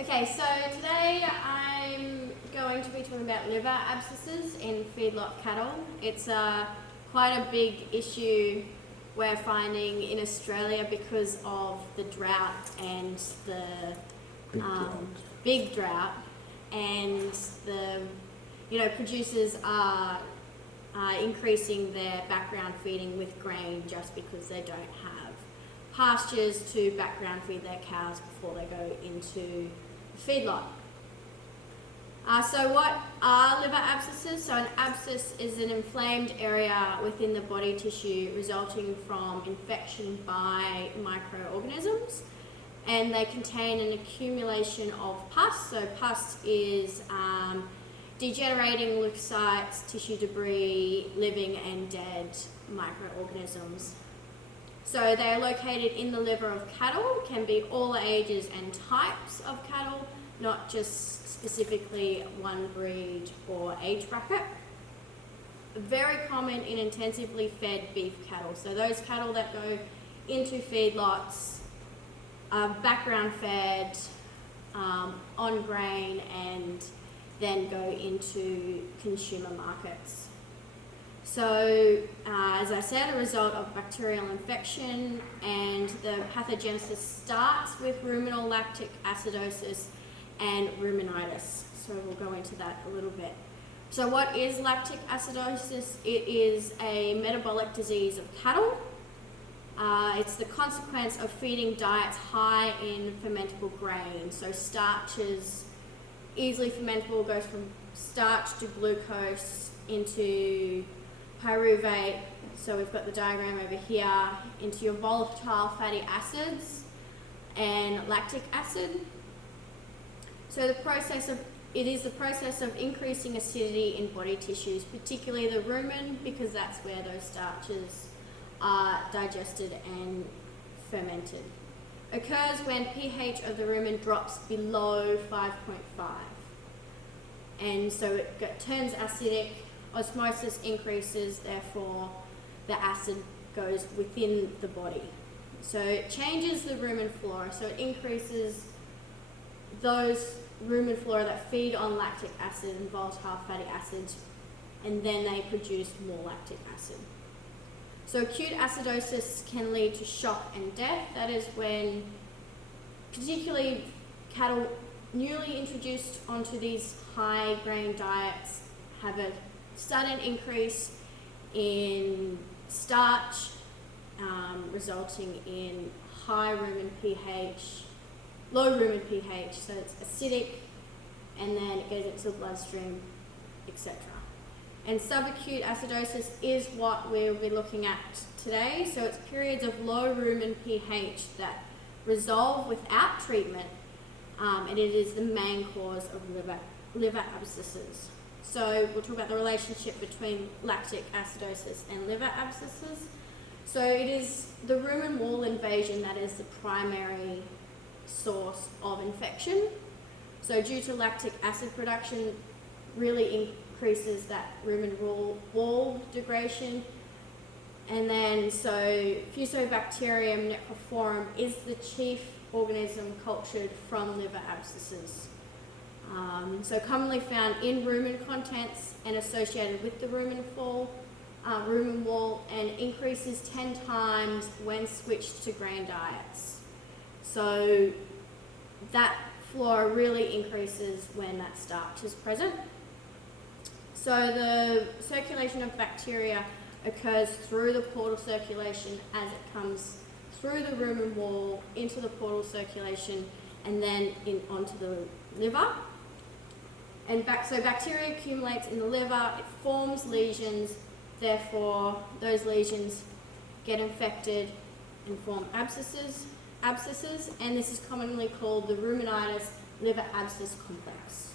Okay, so today I'm going to be talking about liver abscesses in feedlot cattle. It's quite a big issue we're finding in Australia because of the drought and the big drought, and the producers are increasing their background feeding with grain just because they don't have pastures to background feed their cows before they go into the feedlot. So what are liver abscesses? So an abscess is an inflamed area within the body tissue resulting from infection by microorganisms, and they contain an accumulation of pus. So pus is degenerating leukocytes, tissue debris, living and dead microorganisms. So they are located in the liver of cattle, can be all ages and types of cattle, not just specifically one breed or age bracket. Very common in intensively fed beef cattle. So those cattle that go into feedlots are background fed on grain and then go into consumer markets. So, as I said, a result of bacterial infection, and the pathogenesis starts with ruminal lactic acidosis and ruminitis. So we'll go into that a little bit. So what is lactic acidosis? It is a metabolic disease of cattle. It's the consequence of feeding diets high in fermentable grain. So starches, easily fermentable, goes from starch to glucose into pyruvate, so we've got the diagram over here, into your volatile fatty acids and lactic acid. So it is the process of increasing acidity in body tissues, particularly the rumen, because that's where those starches are digested and fermented. Occurs when pH of the rumen drops below 5.5. And so it turns acidic, osmosis increases, therefore the acid goes within the body. So it changes the rumen flora, so it increases those rumen flora that feed on lactic acid and volatile fatty acids, and then they produce more lactic acid. So acute acidosis can lead to shock and death. That is when particularly cattle newly introduced onto these high grain diets have a sudden increase in starch, resulting in high rumen pH, low rumen pH, so it's acidic, and then it goes into the bloodstream, etc. And subacute acidosis is what we'll be looking at today. So it's periods of low rumen pH that resolve without treatment, and it is the main cause of liver abscesses. So we'll talk about the relationship between lactic acidosis and liver abscesses. So it is the rumen wall invasion that is the primary source of infection. So due to lactic acid production, really increases that rumen wall degradation. And then so Fusobacterium necrophorum is the chief organism cultured from liver abscesses. So commonly found in rumen contents and associated with the rumen wall, and increases 10 times when switched to grain diets. So that flora really increases when that starch is present. So the circulation of bacteria occurs through the portal circulation as it comes through the rumen wall into the portal circulation and then onto the liver. And so bacteria accumulates in the liver, it forms lesions, therefore those lesions get infected and form abscesses, and this is commonly called the ruminitis liver abscess complex.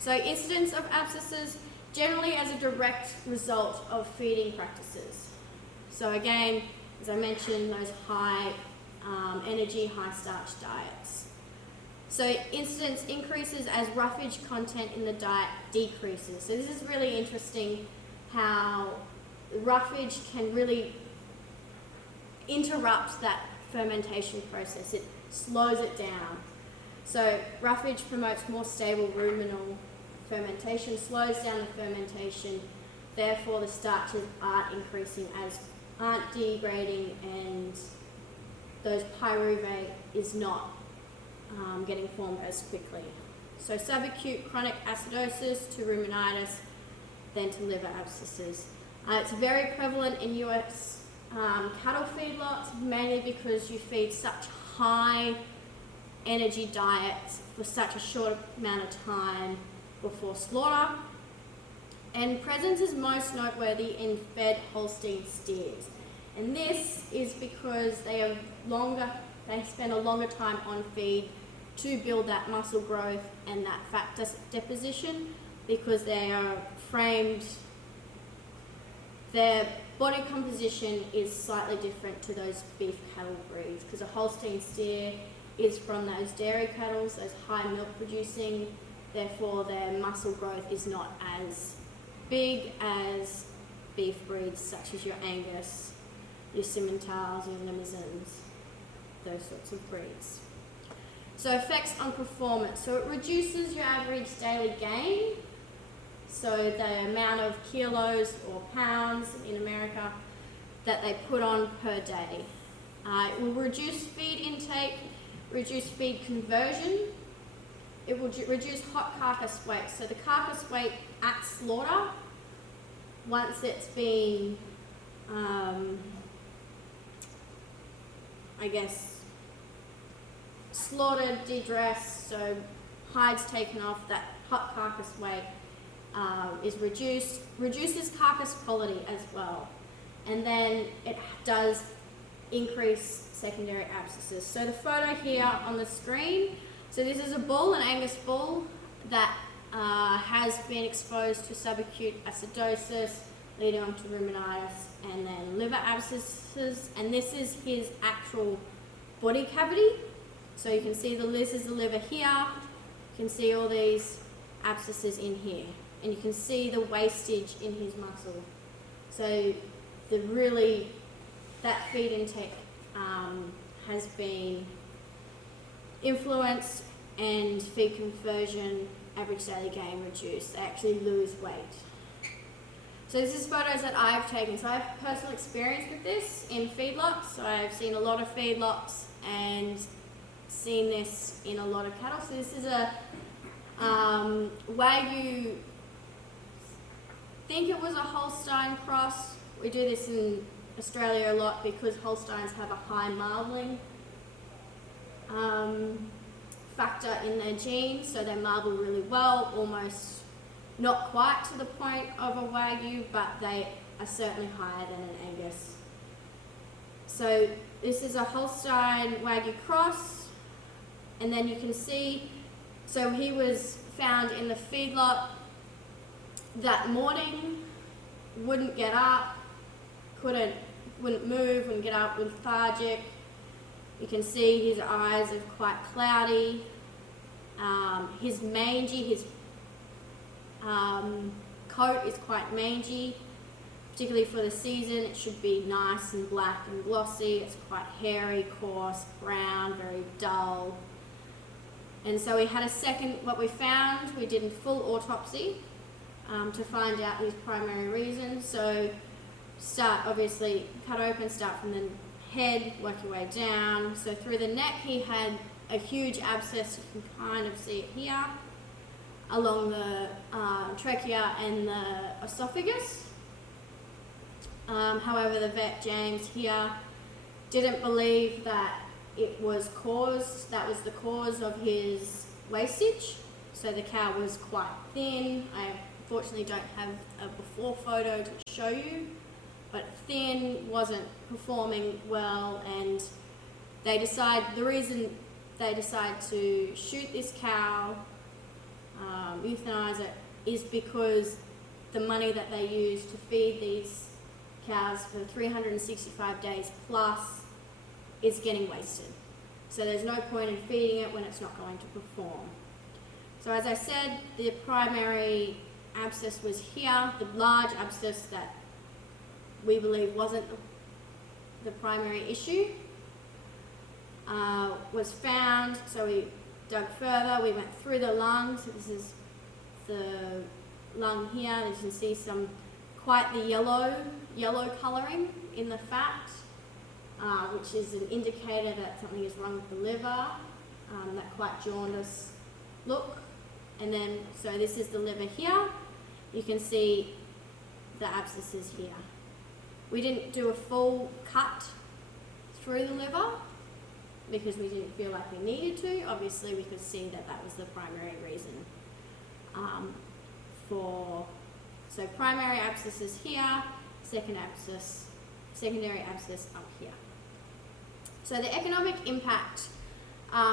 So incidence of abscesses generally as a direct result of feeding practices. So again, as I mentioned, those high energy, high starch diets. So incidence increases as roughage content in the diet decreases. So this is really interesting how roughage can really interrupt that fermentation process. It slows it down. So roughage promotes more stable ruminal fermentation, slows down the fermentation, therefore the starches aren't increasing aren't degrading, and those pyruvate is not getting formed as quickly. So subacute chronic acidosis to ruminitis, then to liver abscesses. It's very prevalent in US cattle feedlots, mainly because you feed such high energy diets for such a short amount of time before slaughter. And presence is most noteworthy in fed Holstein steers. And this is because they spend a longer time on feed to build that muscle growth and that fat deposition, because they are framed, their body composition is slightly different to those beef cattle breeds, because a Holstein steer is from those dairy cattle, those high milk producing, therefore their muscle growth is not as big as beef breeds such as your Angus, your Simmentals, your Limousins, those sorts of breeds. So effects on performance. So it reduces your average daily gain, so the amount of kilos or pounds in America that they put on per day. It will reduce feed intake, reduce feed conversion. It will reduce hot carcass weight. So the carcass weight at slaughter, once it's been, slaughtered, de-dressed, so hides taken off, that hot carcass weight is reduced, reduces carcass quality as well. And then it does increase secondary abscesses. So the photo here on the screen, so this is a bull, an Angus bull, that has been exposed to subacute acidosis, leading on to ruminitis and then liver abscesses, and this is his actual body cavity. So you can see this is the liver here, you can see all these abscesses in here, and you can see the wastage in his muscle. So that feed intake has been influenced, and feed conversion, average daily gain reduced. They actually lose weight. So this is photos that I've taken. So I have personal experience with this in feedlots. So I've seen a lot of feedlots and seen this in a lot of cattle. So this is a Wagyu, I think it was a Holstein cross. We do this in Australia a lot because Holsteins have a high marbling factor in their genes, so they marble really well, almost not quite to the point of a Wagyu, but they are certainly higher than an Angus. So this is a Holstein Wagyu cross, and then you can see, so he was found in the feedlot that morning, wouldn't get up, wouldn't move, wouldn't get up, lethargic. You can see his eyes are quite cloudy. His coat is quite mangy, particularly for the season. It should be nice and black and glossy. It's quite hairy, coarse, brown, very dull. And so we had what we found, we did a full autopsy to find out his primary reason. So obviously, cut open, start from the head, work your way down. So through the neck, he had a huge abscess. You can kind of see it here, along the trachea and the esophagus. However, the vet, James, here, didn't believe that that was the cause of his wastage. So the cow was quite thin. I unfortunately don't have a before photo to show you, but thin, wasn't performing well, and the reason they decide to shoot this cow, euthanize it, is because the money that they use to feed these cows for 365 days plus is getting wasted. So there's no point in feeding it when it's not going to perform. So as I said, the primary abscess was here. The large abscess that we believe wasn't the primary issue was found. So we dug further, we went through the lung. So this is the lung here. You can see quite the yellow colouring in the fat, which is an indicator that something is wrong with the liver, that quite jaundice look. And then, so this is the liver here. You can see the abscesses here. We didn't do a full cut through the liver because we didn't feel like we needed to. Obviously, we could see that that was the primary reason so primary abscesses here, secondary abscess up here. So the economic impact,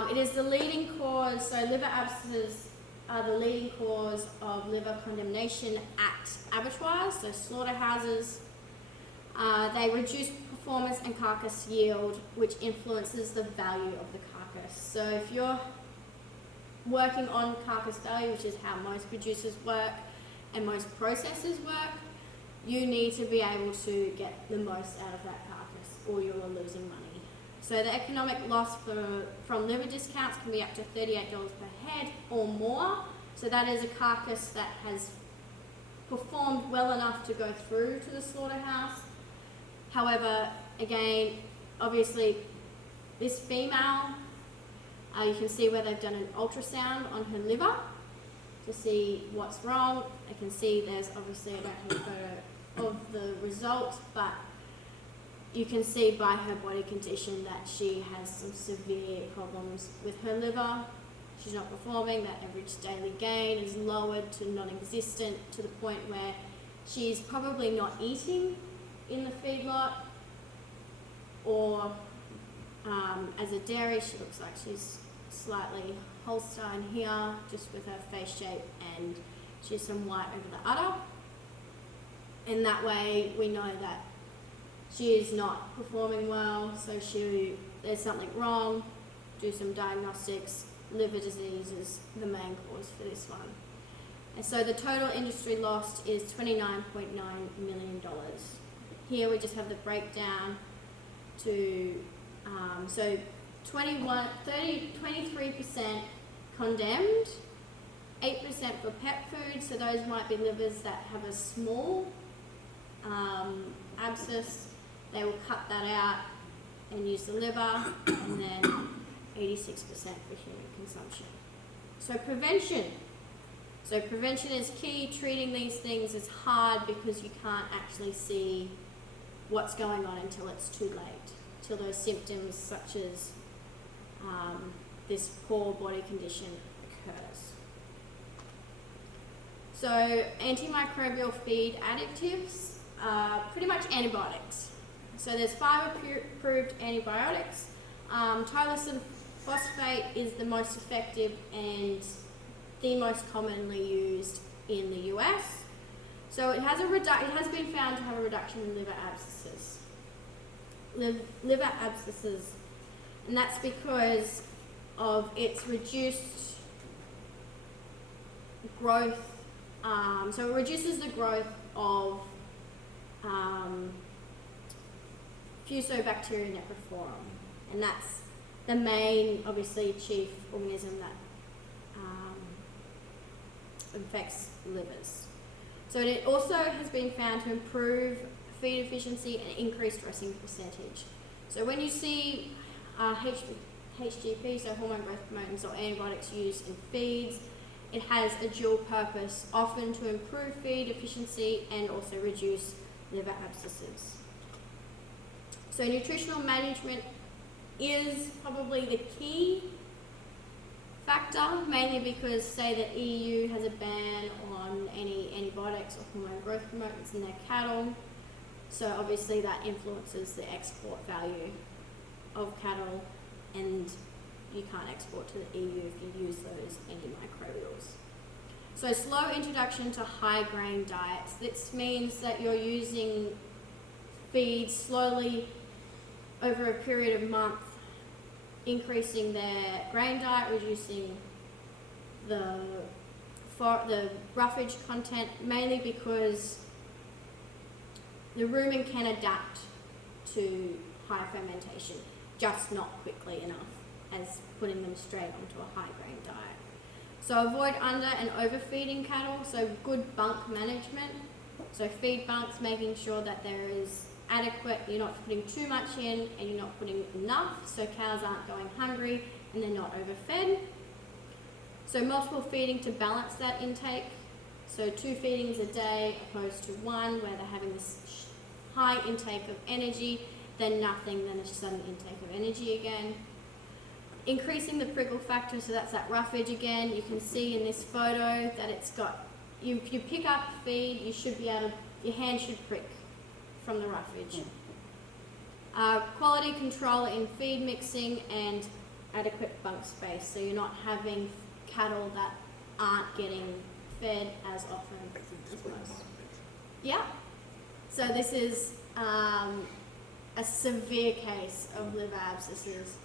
it is the leading cause, so liver abscesses are the leading cause of liver condemnation at abattoirs, so slaughterhouses. They reduce performance and carcass yield, which influences the value of the carcass. So if you're working on carcass value, which is how most producers work and most processors work, you need to be able to get the most out of that carcass or you're losing money. So the economic loss from liver discounts can be up to $38 per head or more. So that is a carcass that has performed well enough to go through to the slaughterhouse. However, again, obviously this female, you can see where they've done an ultrasound on her liver to see what's wrong. I can see there's obviously, I don't have a photo of the results, but you can see by her body condition that she has some severe problems with her liver. She's not performing, that average daily gain is lowered to non-existent, to the point where she's probably not eating in the feedlot, or as a dairy, she looks like she's slightly Holstein here, just with her face shape, and she has some white over the udder. And that way we know that she is not performing well, so there's something wrong, do some diagnostics. Liver disease is the main cause for this one. And so the total industry lost is $29.9 million. Here we just have the breakdown to, so 23% condemned, 8% for pet food, so those might be livers that have a small abscess. They will cut that out and use the liver, and then 86% for human consumption. So prevention. So prevention is key. Treating these things is hard because you can't actually see what's going on until it's too late, till those symptoms such as this poor body condition occurs. So antimicrobial feed additives are pretty much antibiotics. So there's 5 approved antibiotics. Tylosin phosphate is the most effective and the most commonly used in the US. So it has been found to have a reduction in liver abscesses. Liver abscesses, and that's because of its reduced growth. So it reduces the growth of Fusobacteria nephroforum, and that's the main, obviously, chief organism that infects livers. So it also has been found to improve feed efficiency and increase dressing percentage. So when you see HGP, so hormone growth promotants or antibiotics used in feeds, it has a dual purpose, often to improve feed efficiency and also reduce liver abscesses. So nutritional management is probably the key factor, mainly because, say, the EU has a ban on any antibiotics or hormone growth promotants in their cattle. So obviously that influences the export value of cattle, and you can't export to the EU if you use those antimicrobials. So slow introduction to high grain diets. This means that you're using feed slowly over a period of months, increasing their grain diet, reducing the roughage content, mainly because the rumen can adapt to high fermentation, just not quickly enough. as putting them straight onto a high grain diet. So avoid under and overfeeding cattle, so good bunk management. So feed bunks, making sure that there is adequate, you're not putting too much in and you're not putting enough, so cows aren't going hungry and they're not overfed. So multiple feeding to balance that intake. So 2 feedings a day opposed to 1, where they're having this high intake of energy, then nothing, then a sudden intake of energy again. Increasing the prickle factor, so that's that roughage again. You can see in this photo that it's got, if you pick up feed, you should be able to, your hand should prick from the roughage. Quality control in feed mixing and adequate bunk space, so you're not having cattle that aren't getting fed as often as most. Yeah. So this is a severe case of liver abscesses.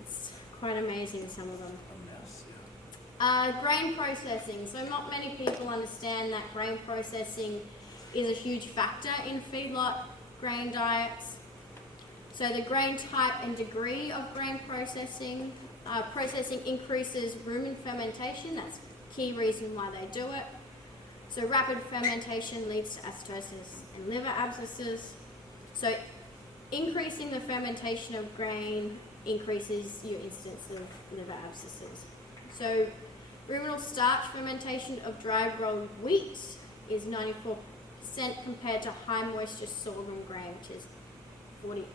It's quite amazing, some of them. A mess, yeah. Grain processing. So not many people understand that grain processing is a huge factor in feedlot grain diets. So the grain type and degree of grain processing. Processing increases rumen fermentation. That's the key reason why they do it. So rapid fermentation leads to acidosis and liver abscesses. So increasing the fermentation of grain increases your incidence of liver abscesses. So ruminal starch fermentation of dry rolled wheat is 94% compared to high moisture sorghum grain, which is 48.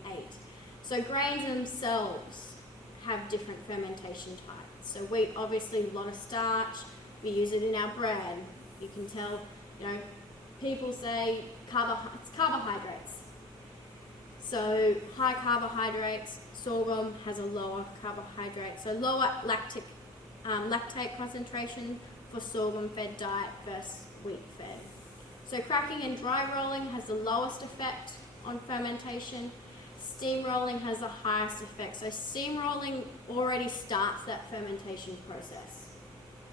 So grains themselves have different fermentation types. So wheat, obviously a lot of starch, we use it in our bread. You can tell, people say it's carbohydrates. So high carbohydrates, sorghum has a lower carbohydrate, so lower lactate concentration for sorghum fed diet versus wheat fed. So cracking and dry rolling has the lowest effect on fermentation. Steam rolling has the highest effect. So steam rolling already starts that fermentation process.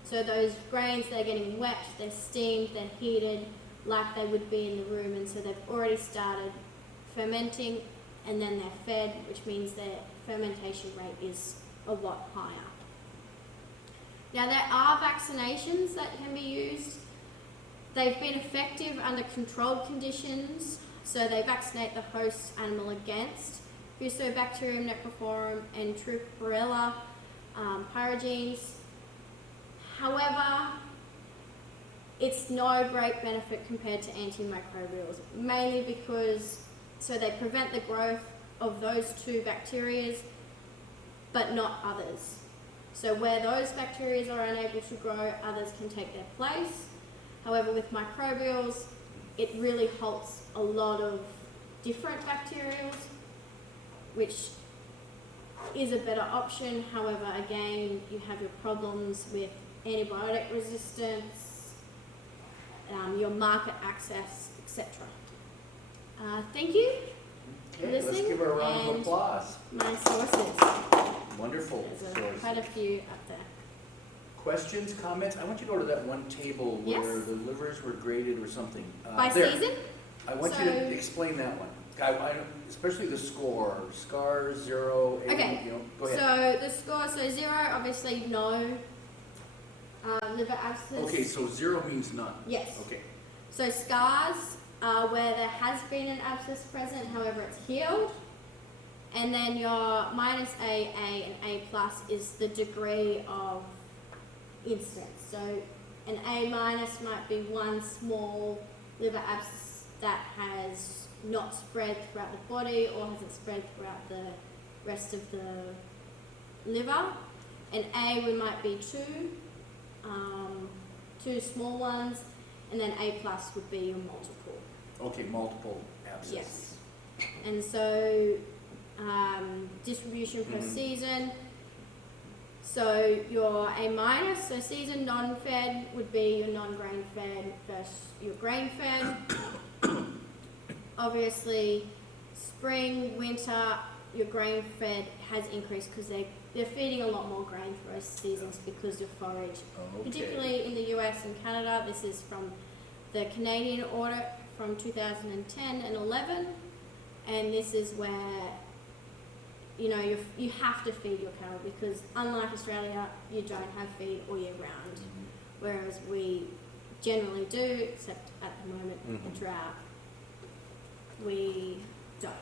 So those grains, they're getting wet, they're steamed, they're heated like they would be in the rumen, so they've already started fermenting, and then they're fed, which means their fermentation rate is a lot higher. Now there are vaccinations that can be used. They've been effective under controlled conditions, so they vaccinate the host animal against Fusobacterium necrophorum and Trichinella pyrogenes. However, it's no great benefit compared to antimicrobials, mainly because they prevent the growth of those 2 bacteria, but not others. So where those bacteria are unable to grow, others can take their place. However, with microbials, it really halts a lot of different bacterials, which is a better option. However, again, you have your problems with antibiotic resistance, your market access, etc. Thank you for Okay, let's listening. give her a round of And applause. my sources. Wonderful There's source. quite a few up there. Questions, comments? I want you to go to that one table where Yes. the livers were graded or something. By there. season? I want you to explain that one. Especially the score. SCAR, 0, 8, Okay. Go ahead. So the score, 0, obviously no liver abscess. Okay, so 0 means none. Yes. Okay. So scars are where there has been an abscess present, however it's healed. And then your minus A, and A plus is the degree of incidence. So an A minus might be one small liver abscess that has not spread throughout the body or hasn't spread throughout the rest of the liver. An A might be 2 small ones, and then A plus would be your multiple. Okay, multiple abscesses. Yes. And so distribution per season. So your A minus, so season non-fed would be your non-grain fed versus your grain fed. Obviously, spring, winter, your grain fed has increased because they're feeding a lot more grain for those seasons because of forage. Okay. Particularly in the US and Canada, this is from the Canadian audit from 2010 and 11, and this is where you know, you have to feed your cattle because unlike Australia, you don't have feed all year round, whereas we generally do, except at the moment, the drought, we don't.